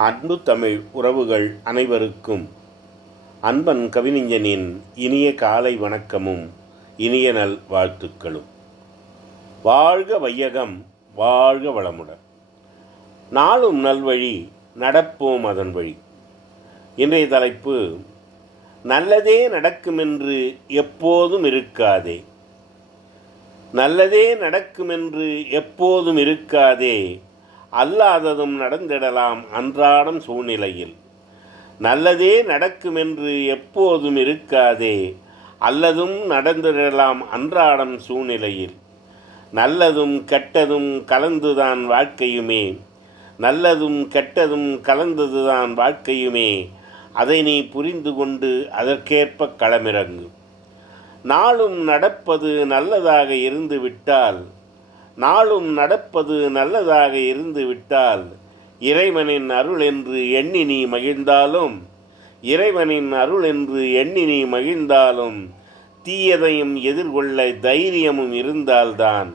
அன்பு தமிழ் உறவுகள் அனைவருக்கும் அன்பன் கவிஞனின் இனிய காலை வணக்கமும் இனிய நல் வாழ்த்துக்களும். வாழ்க வையகம் வாழ்க வளமுடன். நாளும் நல்வழி நடப்போம் அதன் வழி. இன்றைய தலைப்பு நல்லதே நடக்குமென்று எப்போதும் இருக்காதே. நல்லதே நடக்குமென்று எப்போதும் இருக்காதே அல்லாததும் நடந்திடலாம் அன்றாடம் சூழ்நிலையில். நல்லதே நடக்குமென்று எப்போதும் இருக்காதே அல்லதும் நடந்திடலாம் அன்றாடம் சூழ்நிலையில். நல்லதும் கெட்டதும் கலந்துதான் வாழ்க்கையுமே நல்லதும் கெட்டதும் கலந்ததுதான் வாழ்க்கையுமே அதை நீ புரிந்து கொண்டு அதற்கேற்ப களமிறங்கு. நாளும் நடப்பது நல்லதாக இருந்து விட்டால் நாளும் நடப்பது நல்லதாக இருந்து விட்டால் இறைவனின் அருள் என்று எண்ணி நீ மகிழ்ந்தாலும் இறைவனின் அருள் என்று எண்ணி நீ மகிழ்ந்தாலும் தீயதையும் எதிர்கொள்ள தைரியமும் இருந்தால்தான்.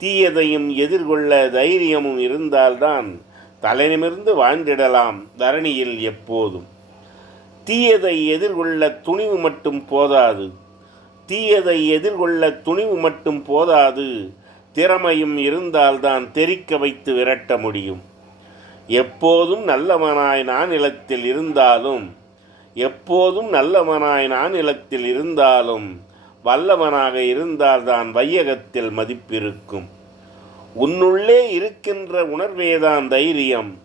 தீயதையும் எதிர்கொள்ள தைரியமும் இருந்தால்தான் தலைநிமிர்ந்து வாழ்ந்திடலாம் தரணியில் எப்போதும். தீயதை எதிர்கொள்ள துணிவு மட்டும் போதாது. தீயதை எதிர்கொள்ள துணிவு மட்டும் போதாது. திறமையும் இருந்தால்தான் தெரிக்க வைத்து விரட்ட முடியும். எப்போதும் நல்லவனாய் நான் நிலத்தில் இருந்தாலும் எப்போதும் நல்லவனாய் நான் நிலத்தில் இருந்தாலும் வல்லவனாக இருந்தால்தான் வையகத்தில் மதிப்பிருக்கும். உன்னுள்ளே இருக்கின்ற உணர்வேதான் தைரியம்.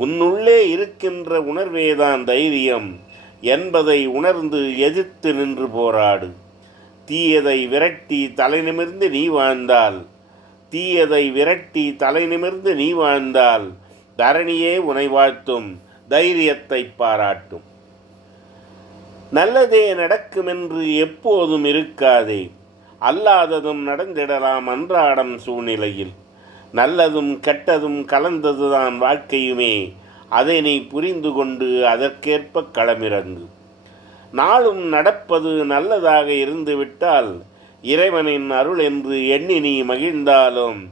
உன்னுள்ளே இருக்கின்ற உணர்வேதான் தைரியம். என்பதை உணர்ந்து எதிர்த்து நின்று போராடு. தீயதை விரட்டி தலை நிமிர்ந்து நீ வாழ்ந்தால் தீயதை விரட்டி தலை நிமிர்ந்து நீ வாழ்ந்தால் தரணியே உனை வாழ்த்தும் தைரியத்தை பாராட்டும். நல்லதே நடக்குமென்று எப்போதும் இருக்காதே அல்லாததும் நடந்திடலாம் அன்றாடம் சூழ்நிலையில். நல்லதும் கெட்டதும் கலந்ததுதான் வாழ்க்கையுமே அதை நீ புரிந்து கொண்டு அதற்கேற்ப களமிறங்கு. நாளும் நடப்பது நல்லதாக இருந்துவிட்டால் இறைவனின் அருள் என்று எண்ணி நீ மகிழ்ந்தாலும்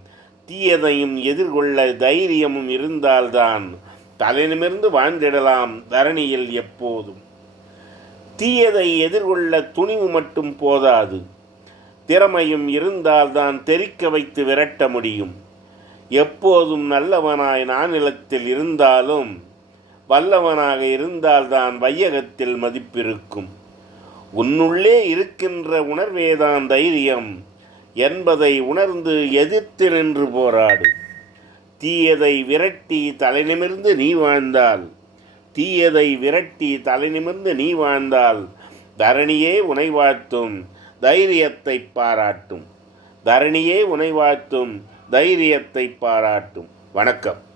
தீயதையும் எதிர்கொள்ள தைரியமும் இருந்தால்தான் தலைநிமிர்ந்து வாழ்ந்திடலாம் தரணியில் எப்போதும். தீயதை எதிர்கொள்ள துணிவு மட்டும் போதாது. திறமையும் இருந்தால்தான் தெரிக்க வைத்து விரட்ட முடியும். எப்போதும் நல்லவனாய் நானிலத்தில் இருந்தாலும் வல்லவனாக இருந்தால்தான் வையகத்தில் மதிப்பிருக்கும். உன்னுள்ளே இருக்கின்ற உணர்வேதான் தைரியம் என்பதை உணர்ந்து எதிர்த்து நின்று போராடு. தீயதை விரட்டி தலைநிமிர்ந்து நீ வாழ்ந்தால். தீயதை விரட்டி தலைநிமிர்ந்து நீ வாழ்ந்தால். தரணியே உனை வாழ்த்தும் தைரியத்தை பாராட்டும். தரணியே உனை வாழ்த்தும் தைரியத்தை பாராட்டும். வணக்கம்.